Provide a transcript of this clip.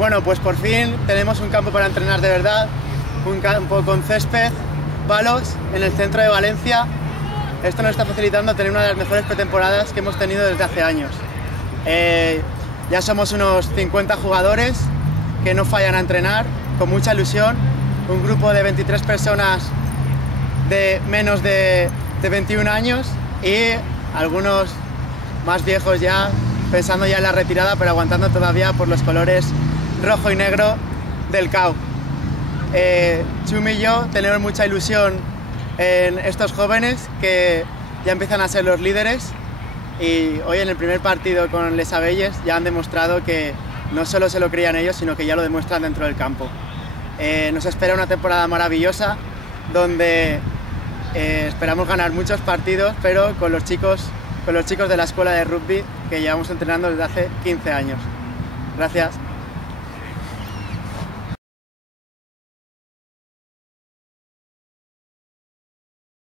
Bueno, pues por fin tenemos un campo para entrenar de verdad, un campo con césped, palos, en el centro de Valencia. Esto nos está facilitando tener una de las mejores pretemporadas que hemos tenido desde hace años. Ya somos unos 50 jugadores que no fallan a entrenar, con mucha ilusión, un grupo de 23 personas de menos de 21 años y algunos más viejos ya, pensando ya en la retirada, pero aguantando todavía por los colores rojo y negro del CAU. Chumi y yo tenemos mucha ilusión en estos jóvenes que ya empiezan a ser los líderes, y hoy en el primer partido con Les Abelles ya han demostrado que no solo se lo creían ellos, sino que ya lo demuestran dentro del campo. Nos espera una temporada maravillosa donde esperamos ganar muchos partidos, pero con los chicos de la escuela de rugby que llevamos entrenando desde hace 15 años. Gracias.